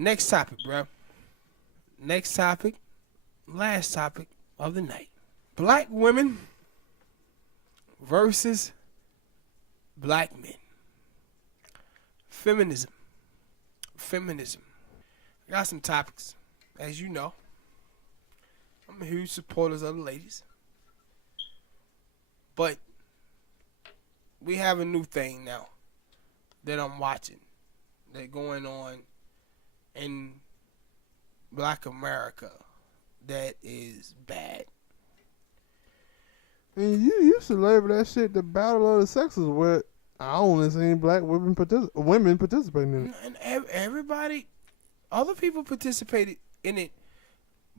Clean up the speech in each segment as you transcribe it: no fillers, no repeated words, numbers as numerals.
Next topic, bro. Next topic. Last topic of the night. Black women versus black men. Feminism. Feminism. I got some topics. As you know, I'm a huge supporter of the ladies. But we have a new thing now that I'm watching that going on in Black America that is bad. And you used to label that shit the battle of the sexes, where I only seen black women participating in it. And everybody, other people participated in it,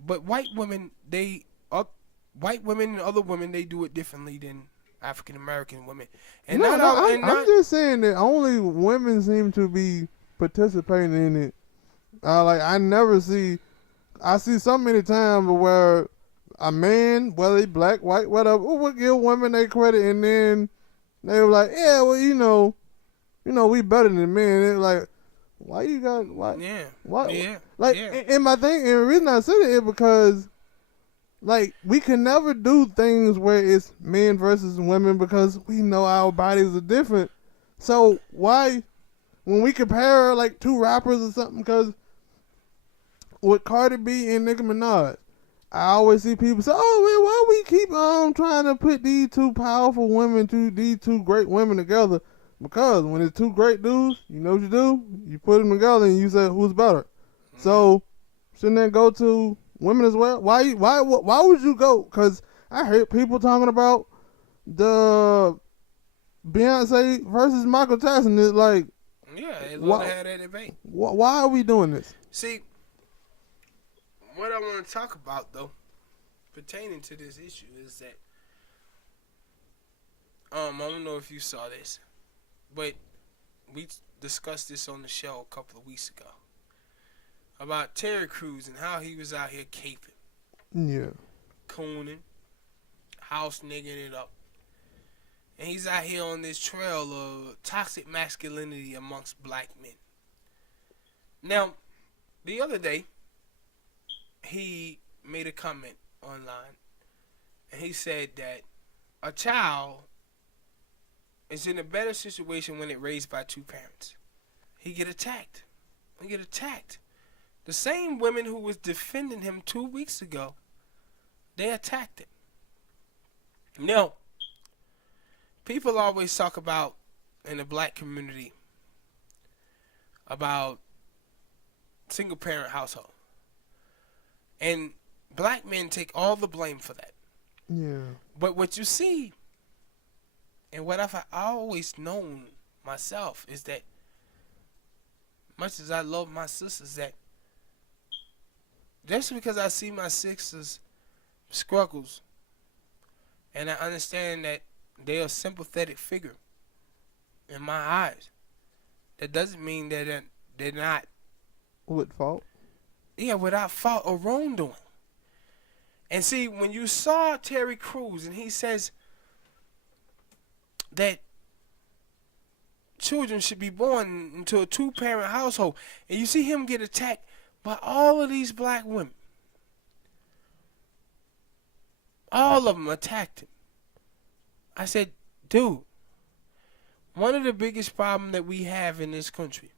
but white women, white women and other women, they do it differently than African American women. And I'm just saying that only women seem to be participating in it. I see so many times where a man, whether he black, white, whatever, would give women their credit, and then they were like, yeah, well, we better than men. It's like, why you got, why? Yeah. Why? Yeah. Like, yeah. and my thing, and the reason I said it is because, like, we can never do things where it's men versus women because we know our bodies are different. So why, when we compare like two rappers or something, because with Cardi B and Nicki Minaj, I always see people say, "Oh man, why we keep trying to put these two powerful women, these two great women together?" Because when it's two great dudes, you know what you do? You put them together and you say who's better. So shouldn't that go to women as well? Why would you go? Because I heard people talking about the Beyonce versus Michael Jackson. It's like, yeah, they love to have that debate. Why are we doing this? See, what I want to talk about, though, pertaining to this issue, is that I don't know if you saw this, but we discussed this on the show a couple of weeks ago about Terry Crews and how he was out here caping, cooning, house nigging it up, and he's out here on this trail of toxic masculinity amongst black men. Now, the other day, he made a comment online, and he said that a child is in a better situation when it's raised by two parents. He get attacked. The same women who was defending him 2 weeks ago, they attacked him. Now, people always talk about, in the black community, about single parent household. And black men take all the blame for that. Yeah. But what you see, and what I've always known myself, is that much as I love my sisters, that just because I see my sisters' struggles and I understand that they're a sympathetic figure in my eyes, that doesn't mean that they're not with fault. Yeah, without fault or wrongdoing. And see, when you saw Terry Crews and he says that children should be born into a two-parent household, and you see him get attacked by all of these black women, all of them attacked him. I said, dude, one of the biggest problems that we have in this country,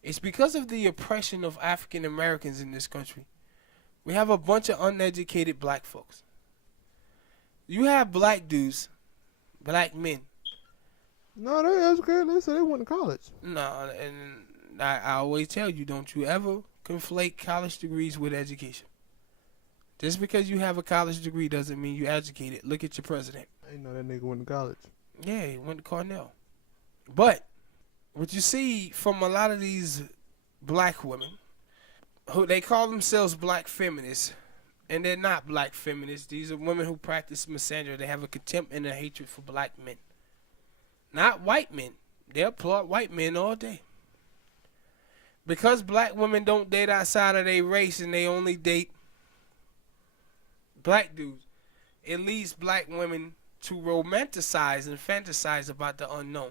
it's because of the oppression of African Americans in this country. We have a bunch of uneducated black folks. You have black dudes, black men. No, they educated. They said they went to college. No, and I always tell you, don't you ever conflate college degrees with education. Just because you have a college degree doesn't mean you're educated. Look at your president. I didn't know that nigga went to college. Yeah, he went to Cornell. But what you see from a lot of these black women, who they call themselves black feminists, and they're not black feminists. These are women who practice misandry. They have a contempt and a hatred for black men. Not white men. They applaud white men all day. Because black women don't date outside of their race and they only date black dudes, it leads black women to romanticize and fantasize about the unknown.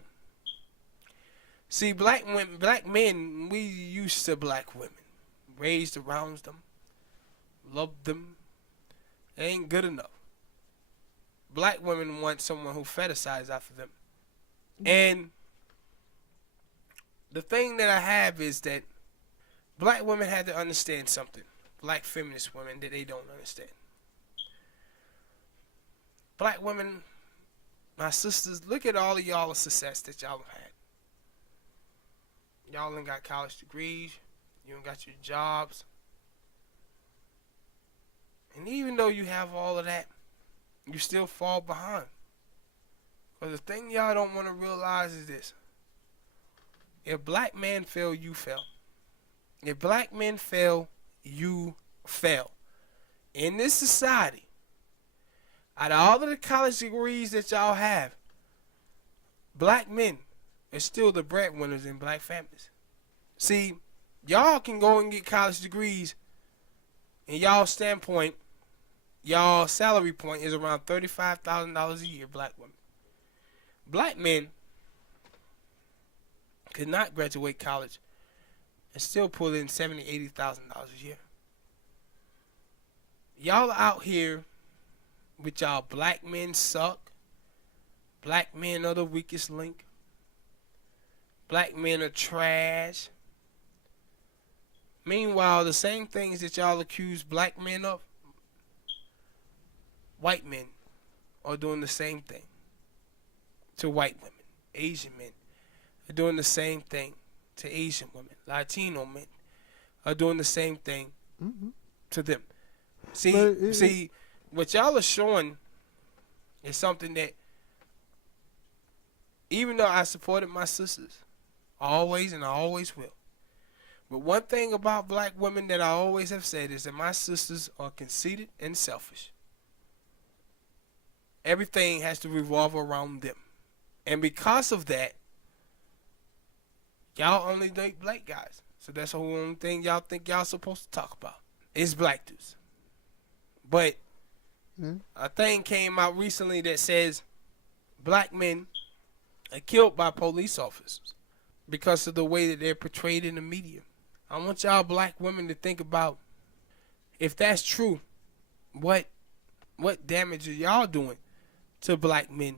See, black men, we used to black women, raised around them, loved them. It ain't good enough. Black women want someone who fetishizes after them. And the thing that I have is that black women had to understand something. Black feminist women that they don't understand. Black women, my sisters, look at all of y'all's success that y'all have had. Y'all done got college degrees. You done got your jobs. And even though you have all of that, you still fall behind. But the thing y'all don't want to realize is this. If black men fail, you fail. If black men fail, you fail. In this society, out of all of the college degrees that y'all have, black men are still the breadwinners in black families. See, y'all can go and get college degrees, and y'all standpoint, y'all salary point is around $35,000 a year, black women. Black men could not graduate college and still pull in $70,000, $80,000 a year. Y'all are out here with y'all black men suck. Black men are the weakest link. Black men are trash. Meanwhile, the same things that y'all accuse black men of, white men are doing the same thing to white women. Asian men are doing the same thing to Asian women. Latino men are doing the same thing to them. See, what y'all are showing is something that, even though I supported my sisters, always and I always will. But one thing about black women that I always have said is that my sisters are conceited and selfish. Everything has to revolve around them. And because of that, y'all only date black guys. So that's the only thing y'all think y'all supposed to talk about is black dudes. But a thing came out recently that says black men are killed by police officers because of the way that they're portrayed in the media. I want y'all black women to think about, if that's true, what damage are y'all doing to black men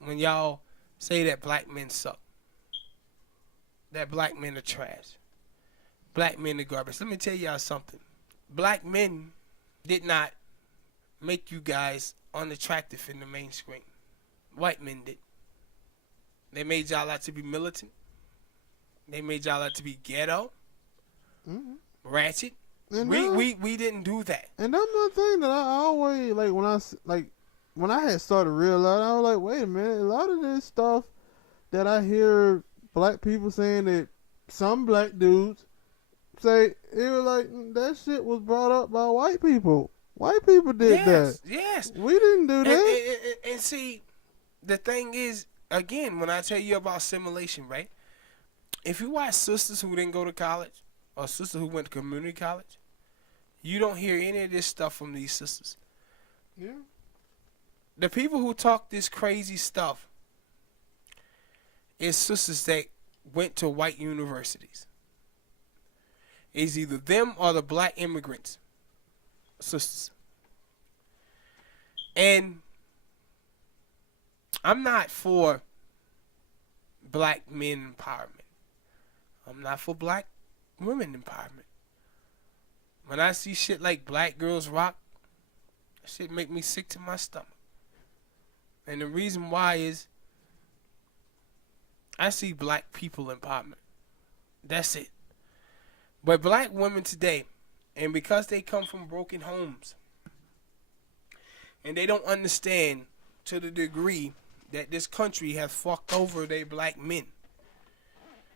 when y'all say that black men suck, that black men are trash, black men are garbage. Let me tell y'all something. Black men did not make you guys unattractive in the main screen. White men did. They made y'all out to be militant. They made y'all out to be ghetto, ratchet. And we didn't do that. And that's the thing that I always when I had started realizing, I was like, wait a minute, a lot of this stuff that I hear black people saying that some black dudes say, it was like, that shit was brought up by white people. White people did that. Yes. We didn't do that. And see, the thing is, again, when I tell you about assimilation, right? If you watch sisters who didn't go to college or sisters who went to community college, you don't hear any of this stuff from these sisters. Yeah. The people who talk this crazy stuff is sisters that went to white universities. It's either them or the black immigrants sisters. And I'm not for black men empowerment. I'm not for black women empowerment. When I see shit like Black Girls Rock, that shit make me sick to my stomach. And the reason why is I see black people empowerment. That's it. But black women today, and because they come from broken homes, and they don't understand to the degree that this country has fucked over their black men,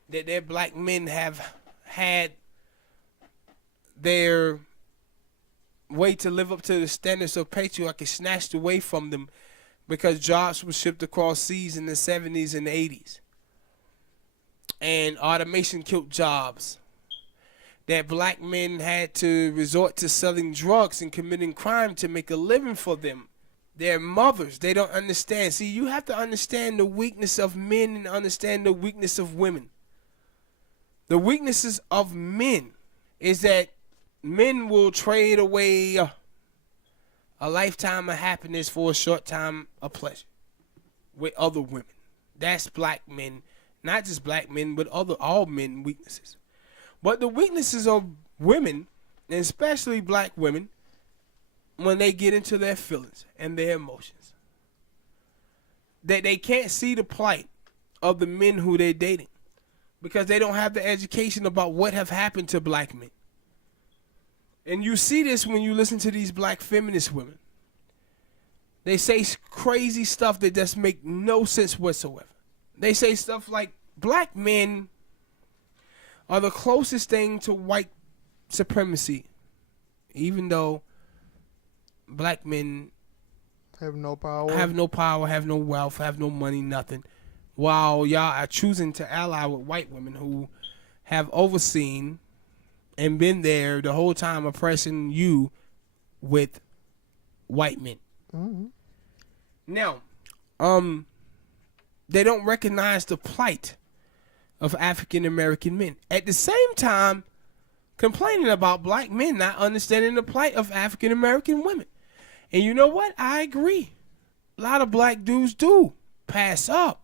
that their black men have had their way to live up to the standards of patriarchy snatched away from them because jobs were shipped across seas in the 70s and 80s. And automation killed jobs. That black men had to resort to selling drugs and committing crime to make a living for them. They're mothers. They don't understand. See, you have to understand the weakness of men and understand the weakness of women. The weaknesses of men is that men will trade away a lifetime of happiness for a short time of pleasure with other women. That's black men, not just black men, but all men weaknesses. But the weaknesses of women, and especially black women, when they get into their feelings and their emotions, that they can't see the plight of the men who they're dating because they don't have the education about what have happened to black men. And you see this when you listen to these black feminist women. They say crazy stuff that just make no sense whatsoever. They say stuff like black men are the closest thing to white supremacy, even though black men have no power, have no wealth, have no money, nothing. While y'all are choosing to ally with white women who have overseen and been there the whole time oppressing you with white men. Mm-hmm. Now, they don't recognize the plight of African American men. At the same time, complaining about black men not understanding the plight of African American women. And you know what? I agree. A lot of black dudes do pass up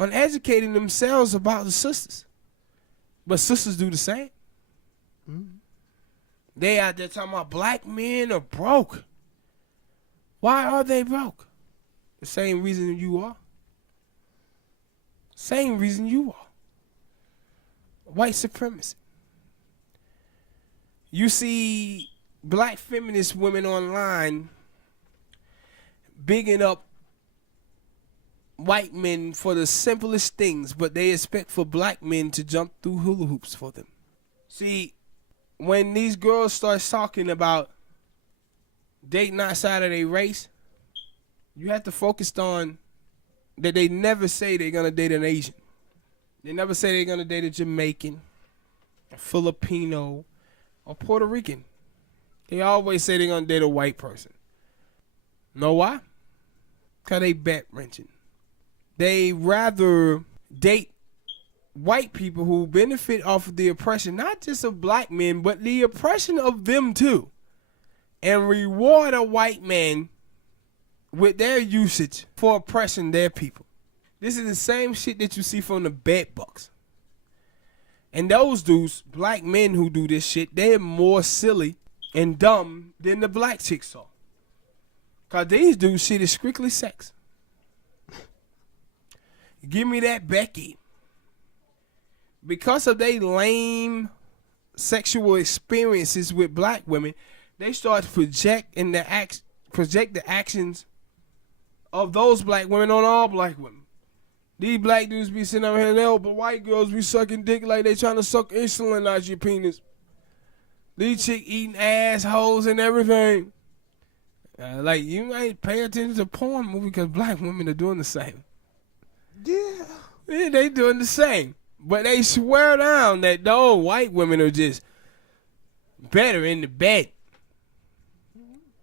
on educating themselves about the sisters. But sisters do the same. Mm-hmm. They out there talking about black men are broke. Why are they broke? The same reason you are. Same reason you are. White supremacy. You see black feminist women online bigging up white men for the simplest things, but they expect for black men to jump through hula hoops for them. See, when these girls start talking about dating outside of their race, you have to focus on that they never say they're going to date an Asian. They never say they're going to date a Jamaican, a Filipino, or Puerto Rican. They always say they're going to date a white person. Know why? Because they bet wrenching. They rather date white people who benefit off of the oppression, not just of black men, but the oppression of them too, and reward a white man with their usage for oppressing their people. This is the same shit that you see from the bed bugs. And those dudes, black men who do this shit, they're more silly and dumb than the black chicks are. Because these dudes shit is strictly sex. Give me that Becky. Because of their lame sexual experiences with black women, they start to project the actions of those black women on all black women. These black dudes be sitting over here, but white girls be sucking dick like they trying to suck insulin out your penis. These chicks eating assholes and everything. Like, you ain't pay attention to porn movie because black women are doing the same. Yeah, they doing the same. But they swear down that those white women are just better in the bed.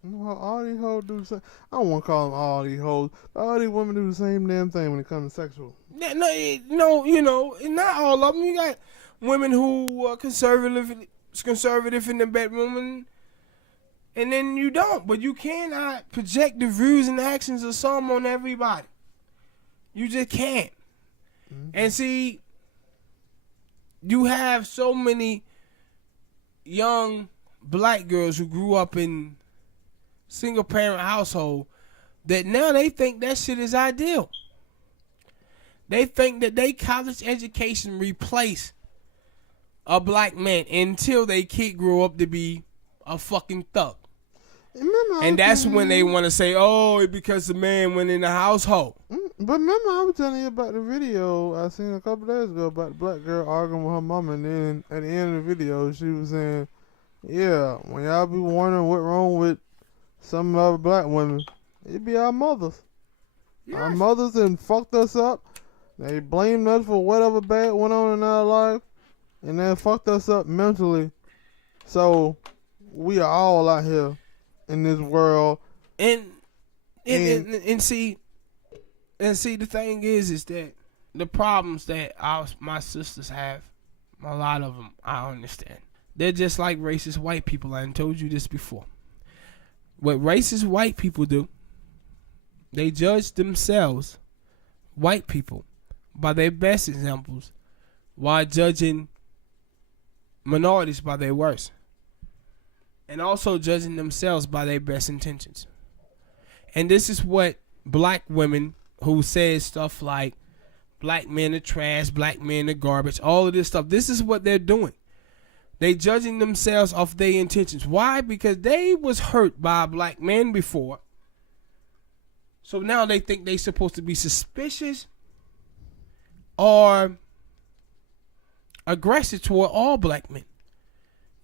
Well, all these hoes do the same. I don't want to call them all these hoes. But all these women do the same damn thing when it comes to sexual. No, you know, not all of them. You got women who are conservative in the bedroom, and then you don't. But you cannot project the views and actions of some on everybody. You just can't. Mm-hmm. And see, you have so many young black girls who grew up in single parent household that now they think that shit is ideal. They think that they college education replace a black man until they kid grow up to be a fucking thug. And that's when they want to say, oh, it's because the man went in the household. But remember, I was telling you about the video I seen a couple days ago about the black girl arguing with her mama, and then at the end of the video, she was saying, yeah, when y'all be wondering what wrong with some other black women, it be our mothers. Yes. Our mothers and fucked us up. They blamed us for whatever bad went on in our life, and then fucked us up mentally. So we are all out here in this world. And And see, the thing is that the problems that my sisters have, a lot of them, I understand. They're just like racist white people. I told you this before. What racist white people do, they judge themselves, white people, by their best examples, while judging minorities by their worst. And also judging themselves by their best intentions. And this is what black women who say stuff like black men are trash, black men are garbage, all of this stuff, this is what they're doing. They judging themselves off their intentions. Why? Because they was hurt by a black man before. So now they think they supposed to be suspicious or aggressive toward all black men.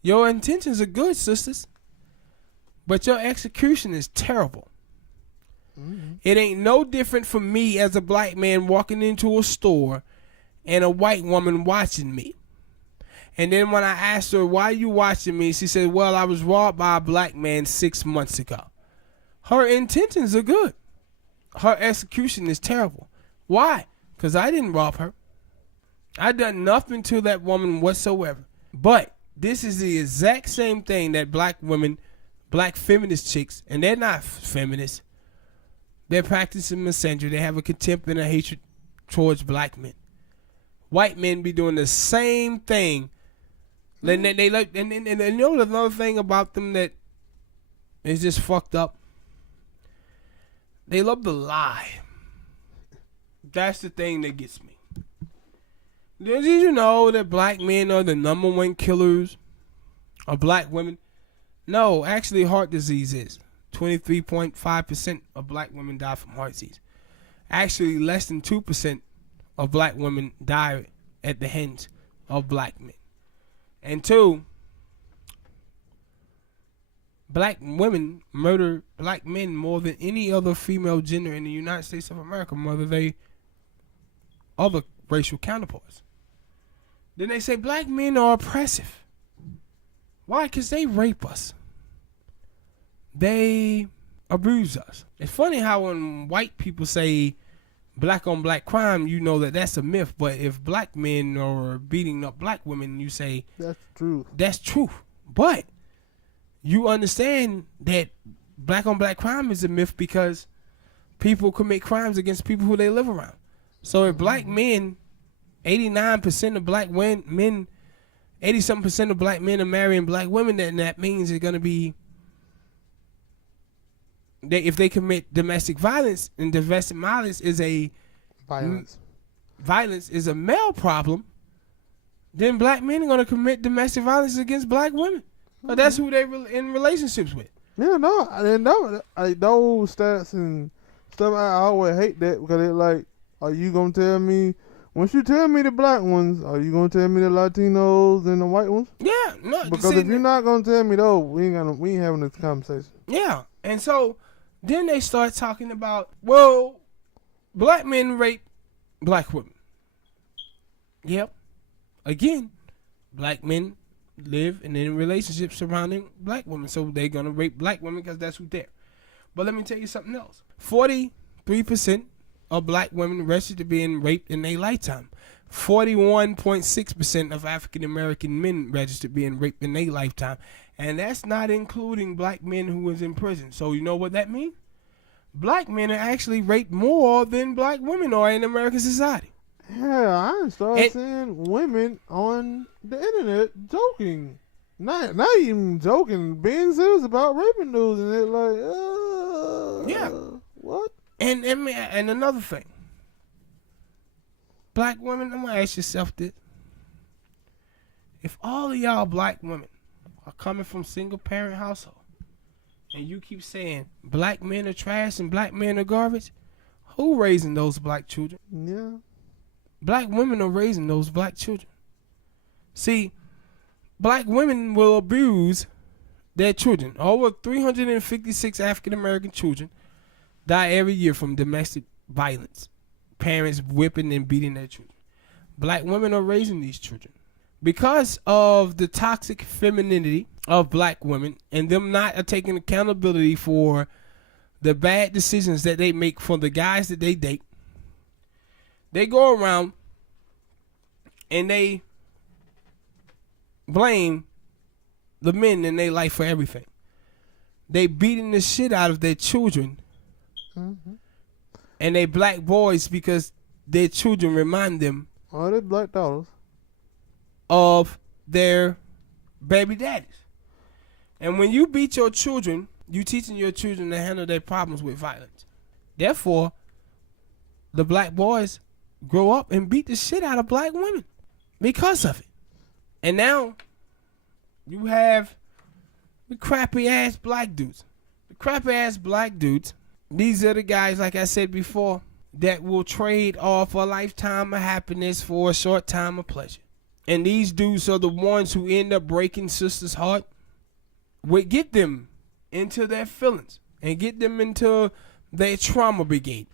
Your intentions are good, sisters, but your execution is terrible. Mm-hmm. It ain't no different from me as a black man walking into a store and a white woman watching me. And then when I asked her, why are you watching me? She said, well, I was robbed by a black man 6 months ago. Her intentions are good. Her execution is terrible. Why? Because I didn't rob her. I done nothing to that woman whatsoever. But this is the exact same thing that black women, black feminist chicks, and they're not feminists. They're practicing misandry. They have a contempt and a hatred towards black men. White men be doing the same thing. And they like, and you know another thing about them that is just fucked up. They love to lie. That's the thing that gets me. Did you know that black men are the #1 killers of black women? No, actually, heart disease is. 23.5% of black women die from heart disease. Actually, less than 2% of black women die at the hands of black men. And 2, black women murder black men more than any other female gender in the United States of America, more than they other racial counterparts. Then they say black men are oppressive. Why? Because they rape us. They abuse us. It's funny how when white people say black on black crime, you know that that's a myth. But if black men are beating up black women, you say that's true. That's true. But you understand that black on black crime is a myth because people commit crimes against people who they live around. So if black men, 89% of black men, 80-something% of black men are marrying black women, then that means it's going to be if they commit domestic violence, and domestic violence is a violence is a male problem, then black men are going to commit domestic violence against black women. But that's who they're in relationships with. Yeah, no, I didn't know. Those stats and stuff, I always hate that because they're like, are you going to tell me, once you tell me the black ones, are you going to tell me the Latinos and the white ones? Yeah, no. Because if you're not going to tell me those, we ain't having this conversation. Yeah, and so then they start talking about, well, black men rape black women. Yep. Again, black men live in relationships surrounding black women, so they're going to rape black women because that's who they're. But let me tell you something else. 43% of black women registered being raped in their lifetime. 41.6% of African American men registered being raped in their lifetime. And that's not including black men who was in prison. So you know what that means? Black men are actually raped more than black women are in American society. Yeah, I started seeing women on the internet joking. Not even joking, being serious about raping news, and they're like, yeah. What? And another thing. Black women, I'm going to ask yourself this. If all of y'all black women are coming from single parent household, and you keep saying black men are trash and black men are garbage, who raising those black children? Yeah. Black women are raising those black children. See, black women will abuse their children. Over 356 African American children die every year from domestic violence. Parents whipping and beating their children. Black women are raising these children. Because of the toxic femininity of black women and them not taking accountability for the bad decisions that they make for the guys that they date. They go around and they blame the men in their life for everything. They beating the shit out of their children and they black boys because their children remind them they black daughters of their baby daddies. And when you beat your children, you teaching your children to handle their problems with violence. Therefore, the black boys grow up and beat the shit out of black women because of it. And now you have the crappy ass black dudes. The crappy ass black dudes, these are the guys, like I said before, that will trade off a lifetime of happiness for a short time of pleasure. And these dudes are the ones who end up breaking sisters' heart. Would get them into their feelings and get them into their trauma brigade,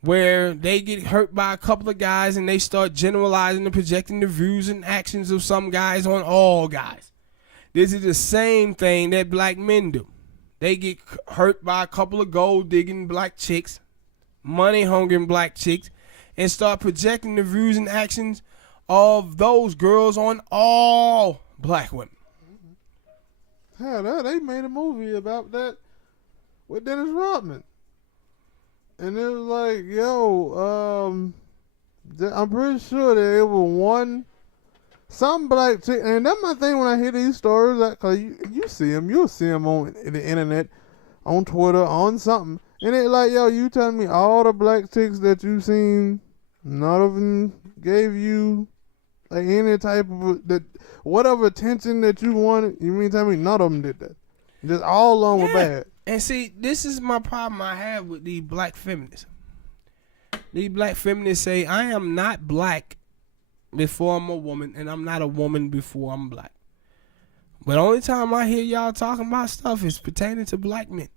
where they get hurt by a couple of guys and they start generalizing and projecting the views and actions of some guys on all guys. This is the same thing that black men do. They get hurt by a couple of gold-digging black chicks, money-hungry black chicks, and start projecting the views and actions of those girls on all black women. Hell, they made a movie about that with Dennis Rodman. And it was like, I'm pretty sure that it was some black chick. And that's my thing when I hear these stories, because you see them, you'll see them on the internet, on Twitter, on something. And it's like, you telling me all the black chicks that you seen, none of them gave you like any type of whatever attention that you wanted. You mean tell me none of them did that? Just all of them were bad. And see, this is my problem I have with these black feminists. These black feminists say, I am not black before I'm a woman, and I'm not a woman before I'm black. But the only time I hear y'all talking about stuff is pertaining to black men.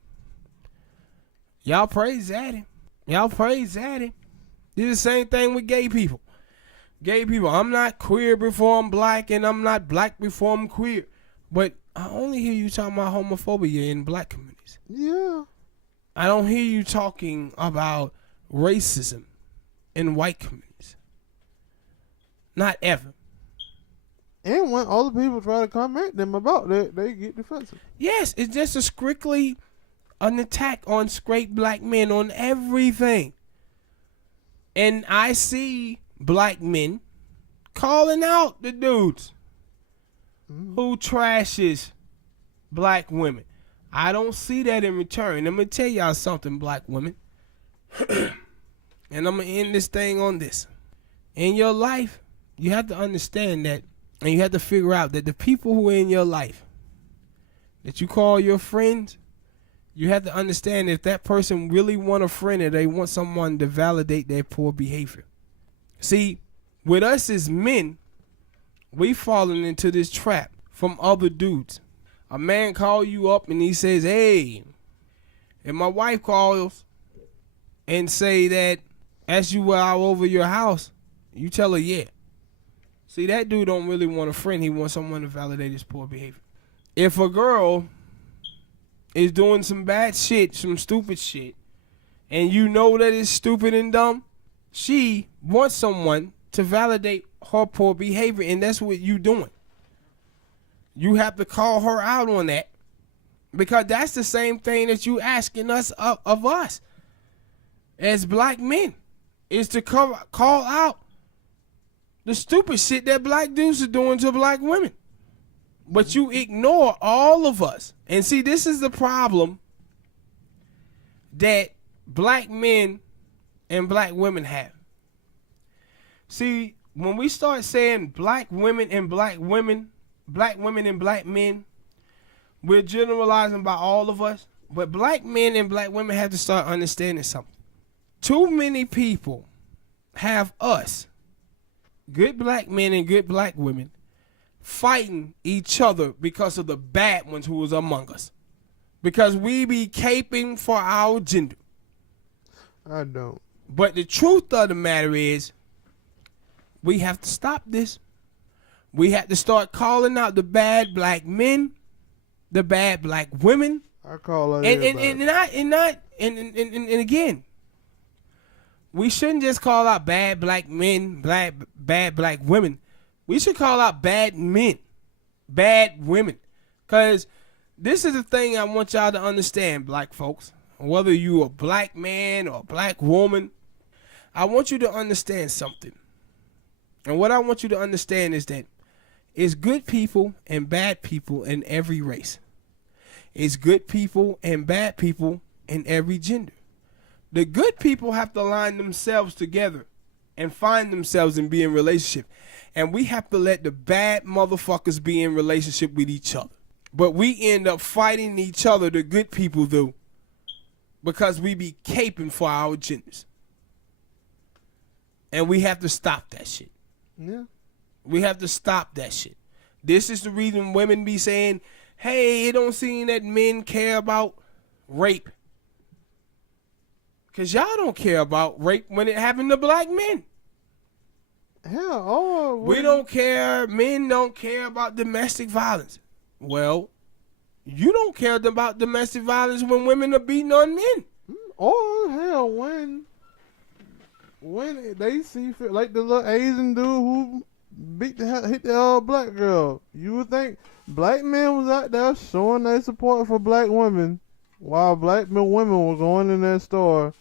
Y'all praise Zaddy. Y'all praise Zaddy. Do the same thing with gay people. Gay people, I'm not queer before I'm black, and I'm not black before I'm queer. But I only hear you talking about homophobia in black communities. Yeah. I don't hear you talking about racism in white communities. Not ever. And when other people try to come at them about that, they get defensive. Yes, it's just strictly an attack on straight black men on everything. And I see black men calling out the dudes who trashes black women. I don't see that in return. I'm going to tell y'all something, black women. And I'm going to end this thing on this. In your life, you have to understand that, and you have to figure out that the people who are in your life that you call your friends, you have to understand if that person really want a friend or they want someone to validate their poor behavior. See, with us as men, we fallen into this trap from other dudes. A man call you up and he says, hey, and my wife calls and say that as you were out over your house, you tell her, yeah. See, that dude don't really want a friend. He wants someone to validate his poor behavior. If a girl is doing some bad shit, some stupid shit, and you know that it's stupid and dumb, she wants someone to validate her poor behavior, and that's what you doing. You have to call her out on that, because that's the same thing that you asking us of us as black men, is to call out the stupid shit that black dudes are doing to black women. But you ignore all of us. And see, this is the problem that black men and black women have. See, when we start saying black women and black women and black men, we're generalizing by all of us. But black men and black women have to start understanding something. Too many people have us, good black men and good black women, fighting each other because of the bad ones who was among us. Because we be caping for our gender. I don't. But the truth of the matter is, we have to stop this. We have to start calling out the bad black men, the bad black women. I call out and And again, we shouldn't just call out bad black men, bad black women. We should call out bad men, bad women. Because this is the thing I want y'all to understand, black folks. Whether you a black man or a black woman, I want you to understand something. And what I want you to understand is that it's good people and bad people in every race. It's good people and bad people in every gender. The good people have to line themselves together and find themselves and be in relationship. And we have to let the bad motherfuckers be in relationship with each other. But we end up fighting each other, the good people do, because we be caping for our agendas. And we have to stop that shit. Yeah. We have to stop that shit. This is the reason women be saying, hey, it don't seem that men care about rape. Because y'all don't care about rape when it happened to black men. Hell, we don't care. Men don't care about domestic violence. Well, you don't care about domestic violence when women are beating on men. Or hell, when they see like the little Asian dude who hit the black girl, you would think black men was out there showing their support for black women, while black women were going in that store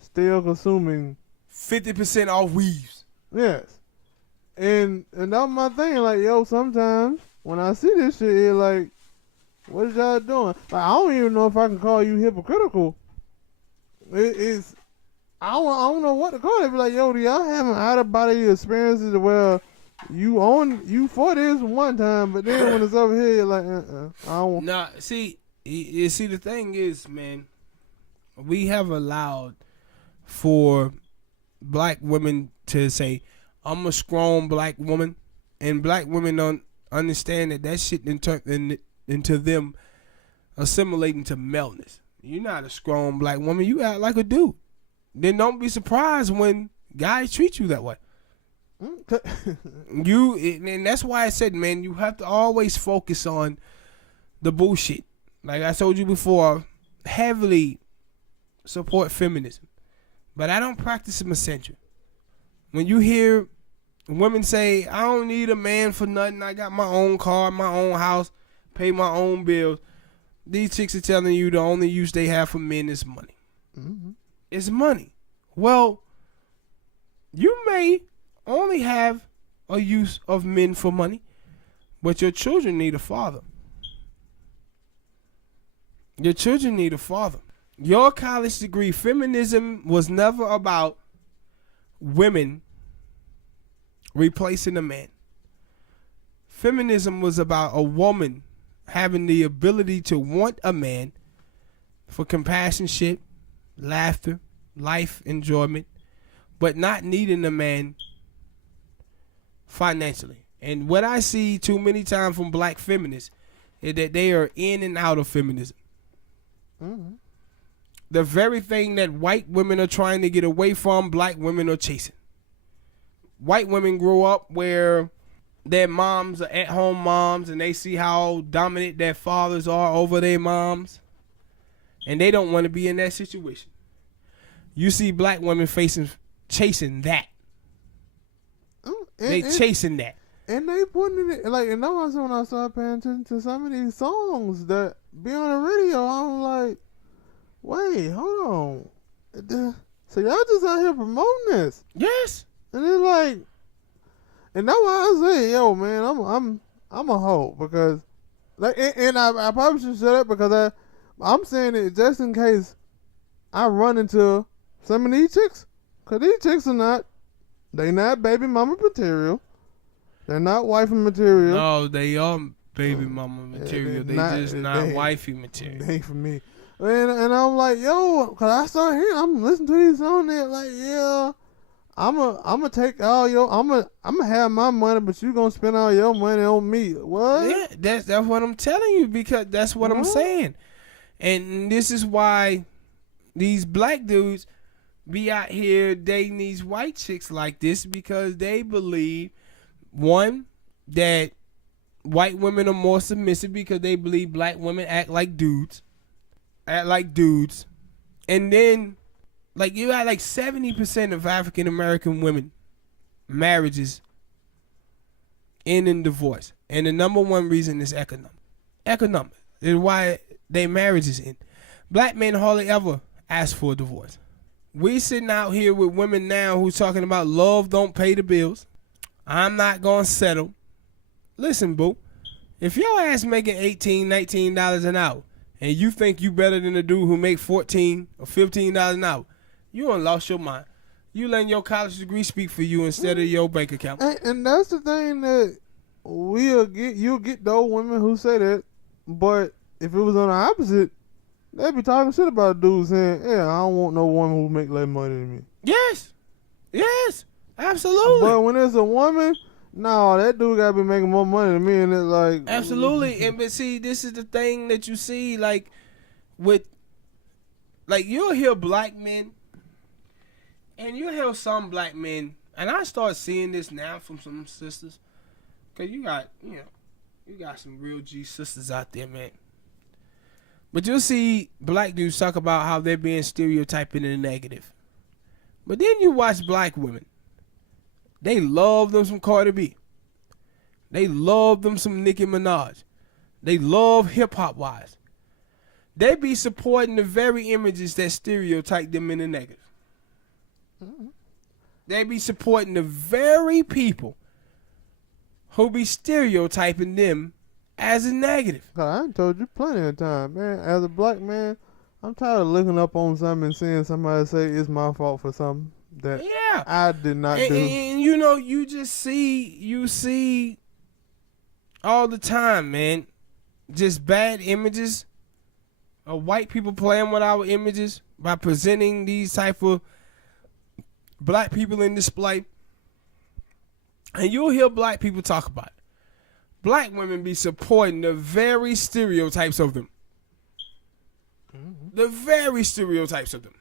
still consuming 50% off weaves. Yes. And that's my thing. Like, yo, sometimes when I see this shit, it's like, what is y'all doing? Like, I don't even know if I can call you hypocritical. It's I don't know what to call it. Be like, yo, do y'all having out of body experiences where you for this one time, but then when it's over here, you're like, I don't. Nah, see, the thing is, man, we have allowed for black women to say, I'm a strong black woman, and black women don't understand that shit into them assimilating to maleness. You're not a strong black woman. You act like a dude. Then don't be surprised when guys treat you that way. And that's why I said, man, you have to always focus on the bullshit. Like I told you before, heavily support feminism, but I don't practice misandry. When you hear women say, I don't need a man for nothing, I got my own car, my own house, pay my own bills, these chicks are telling you the only use they have for men is money. Mm-hmm. It's money. Well, you may only have a use of men for money, but your children need a father. Your children need a father. Your college degree, feminism was never about women replacing a man. Feminism was about a woman having the ability to want a man for companionship, laughter, life enjoyment, but not needing a man financially. And what I see too many times from black feminists is that they are in and out of feminism. Mm-hmm. The very thing that white women are trying to get away from, black women are chasing. White women grow up where their moms are at-home moms and they see how dominant their fathers are over their moms, and they don't want to be in that situation. You see black women chasing that. Chasing that. And they putting it, like, and that was when I started paying attention to some of these songs that be on the radio. I'm like, wait, hold on. So y'all just out here promoting this? Yes. And it's like, and that's why I say, yo, man, I'm a hoe, because, like, and I probably should shut up, because I'm saying it just in case I run into some of these chicks, because these chicks they not baby mama material. They're not wifey material. No, they are baby mama material. They just not wifey material. They ain't for me. And I'm like, yo, because I start hearing, I'm listening to these songs there, like, yeah, I'm gonna take all your, I'm gonna have my money, but you gonna spend all your money on me. What? Yeah, that's what I'm telling you, because that's what I'm saying. And this is why these black dudes be out here dating these white chicks like this, because they believe, one, that white women are more submissive because they believe black women act like dudes. And then, like, you got like 70% of African American women marriages end in divorce. And the number one reason is economic. Economic is why their marriages end. Black men hardly ever ask for a divorce. We sitting out here with women now who's talking about love don't pay the bills. I'm not going to settle. Listen, boo. If your ass making $18, $19 an hour and you think you better than a dude who make $14 or $15 an hour, you done lost your mind. You letting your college degree speak for you instead of your bank account. And that's the thing that you'll get those women who say that, but if it was on the opposite, they'd be talking shit about dudes saying, yeah, I don't want no woman who make less money than me. Yes, absolutely. But when it's a woman, no, that dude gotta be making more money than me, and it's like absolutely. And but see, this is the thing that you see, like with, like you'll hear black men, and you'll hear some black men, and I start seeing this now from some sisters, cause you got some real G sisters out there, man. But you'll see black dudes talk about how they're being stereotyping in the negative. But then you watch black women. They love them some Cardi B. They love them some Nicki Minaj. They love hip-hop wise. They be supporting the very images that stereotype them in the negative. Mm-hmm. They be supporting the very people who be stereotyping them as a negative. I done told you plenty of times, man. As a black man, I'm tired of looking up on something and seeing somebody say it's my fault for something that I did not do. And you see all the time, man, just bad images of white people playing with our images by presenting these type of black people in display. And you'll hear black people talk about it. Black women be supporting the very stereotypes of them. Mm-hmm. The very stereotypes of them.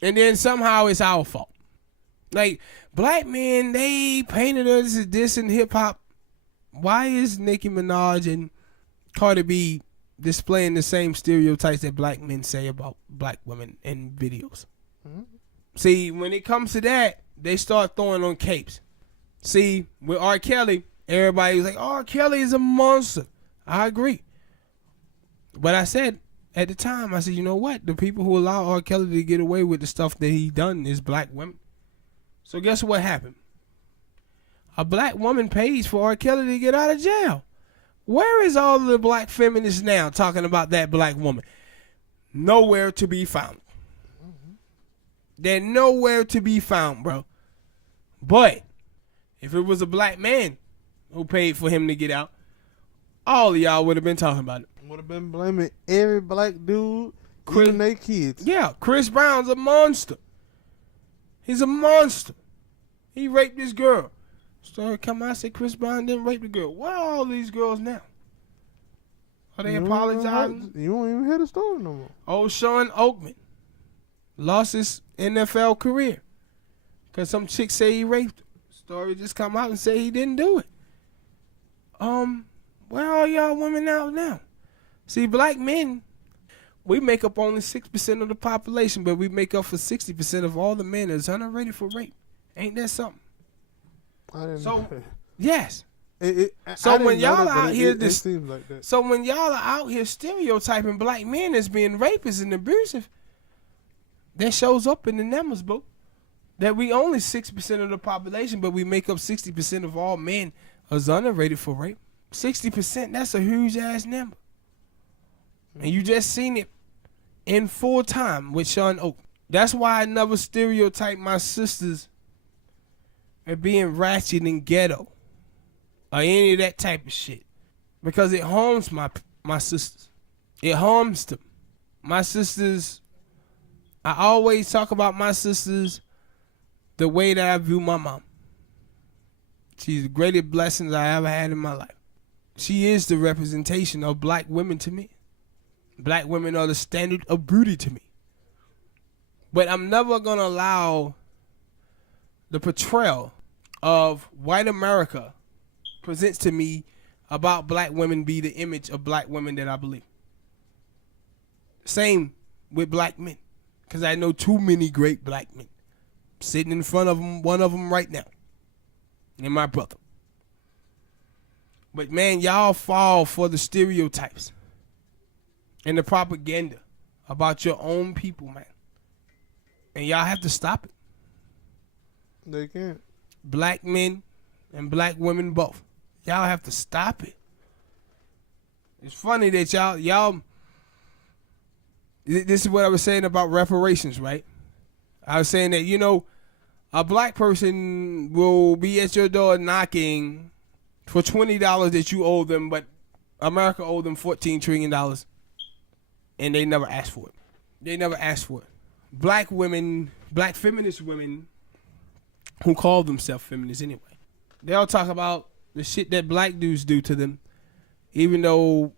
And then somehow it's our fault. Like, black men, they painted us as this in hip-hop. Why is Nicki Minaj and Cardi B displaying the same stereotypes that black men say about black women in videos? Mm-hmm. See, when it comes to that, they start throwing on capes. See, with R. Kelly, everybody was like, R. Kelly is a monster. I agree. But I said, at the time, I said, you know what? The people who allow R. Kelly to get away with the stuff that he done is black women. So guess what happened? A black woman pays for R. Kelly to get out of jail. Where is all the black feminists now talking about that black woman? Nowhere to be found. They're nowhere to be found, bro. But if it was a black man who paid for him to get out, all of y'all would have been talking about it. Would have been blaming every black dude, including their kids. Yeah, Chris Brown's a monster. He's a monster. He raped this girl. Story come out, say Chris Brown didn't rape the girl. Where are all these girls now? Are they apologizing? You don't even hear the story no more. Old Sean Oakman lost his NFL career because some chick say he raped her. Story just come out and say he didn't do it. Where are y'all women out now? See, black men, we make up only 6% of the population, but we make up for 60% of all the men that's underrated for rape. Ain't that something? I didn't know that. Yes. So when y'all are out here, it seems like that. So when y'all are out here stereotyping black men as being rapists and abusive, that shows up in the numbers, bro. That we only 6% of the population, but we make up 60% of all men as underrated for rape. 60%, that's a huge ass number. And you just seen it in full time with Sean Oak. That's why I never stereotype my sisters as being ratchet and ghetto or any of that type of shit. Because it harms my sisters. It harms them. My sisters, I always talk about my sisters the way that I view my mom. She's the greatest blessings I ever had in my life. She is the representation of black women to me. Black women are the standard of beauty to me. But I'm never going to allow the portrayal of white America presents to me about black women be the image of black women that I believe. Same with black men. Because I know too many great black men. Sitting in front of them, one of them right now. And my brother. But man, y'all fall for the stereotypes and the propaganda about your own people, man. And y'all have to stop it. They can't. Black men and black women both. Y'all have to stop it. It's funny that y'all. This is what I was saying about reparations, right? I was saying that, a black person will be at your door knocking for $20 that you owe them, but America owed them $14 trillion, and they never asked for it. They never asked for it. Black women, black feminist women, who call themselves feminists anyway, they all talk about the shit that black dudes do to them, even though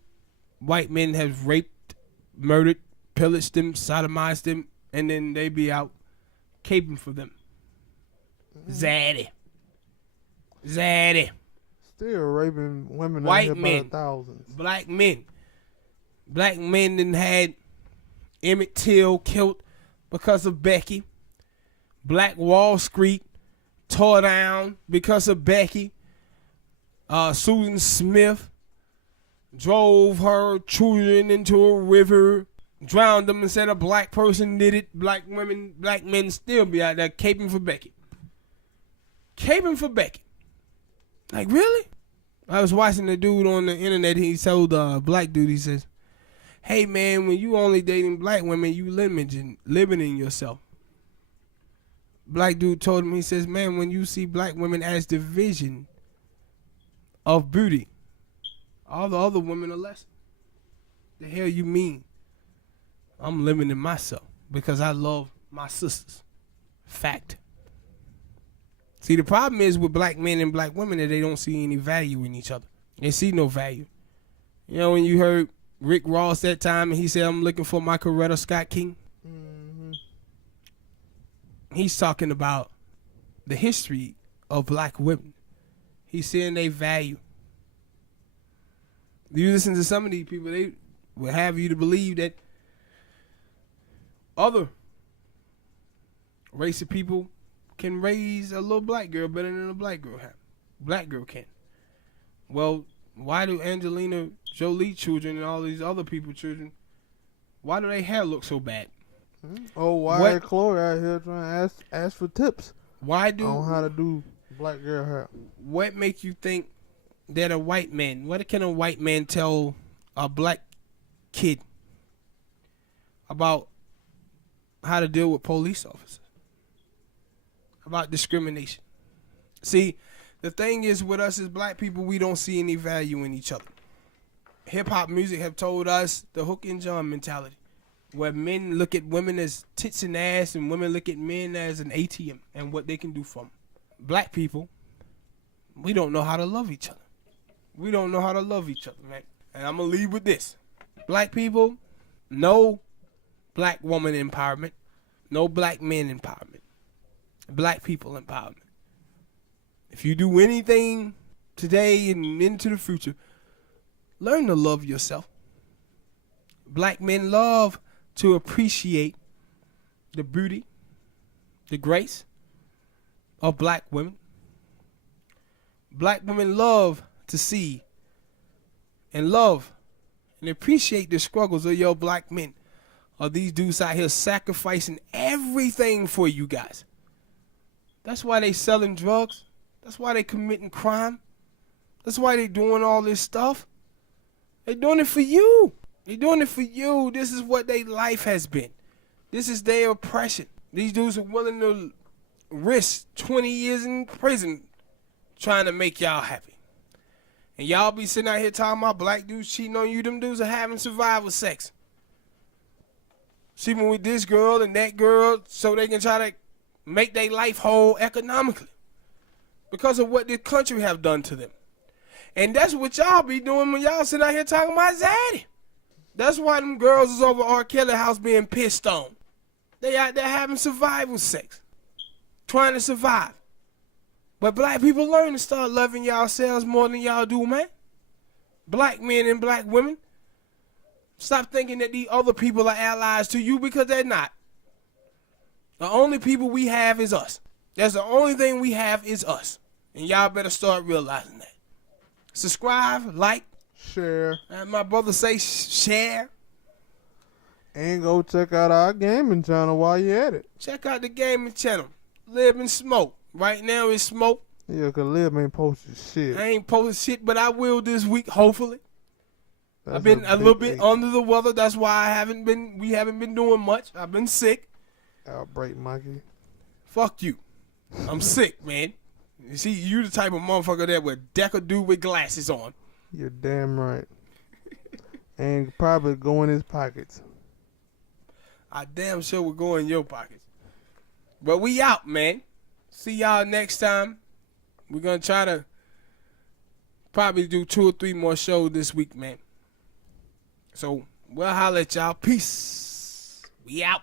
white men have raped, murdered, pillaged them, sodomized them, and then they be out caping for them. Zaddy. Still raping women White out here men, by the thousands. Black men. Black men done had Emmett Till killed because of Becky. Black Wall Street tore down because of Becky. Susan Smith drove her children into a river, drowned them and said a black person did it. Black men still be out there caping for Becky. Caping for Becky. Like, really? I was watching the dude on the internet. He told a black dude, he says, hey, man, when you only dating black women, you limiting yourself. Black dude told him, he says, man, when you see black women as the vision of beauty, all the other women are less. The hell you mean? I'm limiting myself because I love my sisters. Fact. See, the problem is with black men and black women that they don't see any value in each other. They see no value. When you heard Rick Ross that time and he said, I'm looking for my Coretta Scott King. Mm-hmm. He's talking about the history of black women. He's saying they value. You listen to some of these people, they will have you to believe that other race of people can raise a little black girl better than a black girl can. Well, why do Angelina Jolie children and all these other people children, why do their hair look so bad? Oh, why Chloe out here trying to ask for tips? On how to do black girl hair? What make you think that what can a white man tell a black kid about how to deal with police officers? About discrimination. See, the thing is with us as black people, we don't see any value in each other. Hip-hop music have told us the Hook and John mentality, where men look at women as tits and ass and women look at men as an ATM and what they can do for them. Black people, we don't know how to love each other. We don't know how to love each other, man. And I'm going to leave with this. Black people, no black woman empowerment, no black men empowerment. Black people empowerment. If you do anything today and into the future, learn to love yourself. Black men love to appreciate the beauty, the grace of black women. Black women love to see and love and appreciate the struggles of your black men, of these dudes out here sacrificing everything for you guys. That's why they selling drugs. That's why they committing crime. That's why they doing all this stuff. They doing it for you. They doing it for you. This is what their life has been. This is their oppression. These dudes are willing to risk 20 years in prison trying to make y'all happy. And y'all be sitting out here talking about black dudes cheating on you. Them dudes are having survival sex. Sleeping with this girl and that girl so they can try to make their life whole economically because of what this country have done to them. And that's what y'all be doing when y'all sit out here talking about Zaddy. That's why them girls is over R. Kelly house being pissed on. They out there having survival sex, trying to survive. But black people learn to start loving yourselves more than y'all do, man. Black men and black women. Stop thinking that these other people are allies to you, because they're not. The only people we have is us. That's the only thing we have is us. And y'all better start realizing that. Subscribe, like, share. And my brother say share. And go check out our gaming channel while you're at it. Check out the gaming channel. Lib&Smoke. Right now it's Smoke. Yeah, because Lib ain't posted shit. I ain't posted shit, but I will this week, hopefully. I've been a little bit under the weather. That's why we haven't been doing much. I've been sick. Outbreak, Mikey. Fuck you. I'm sick, man. You see, you the type of motherfucker that would decker dude with glasses on. You're damn right. And probably go in his pockets. I damn sure will go in your pockets. But we out, man. See y'all next time. We're going to try to probably do 2 or 3 more shows this week, man. So we'll holler at y'all. Peace. We out.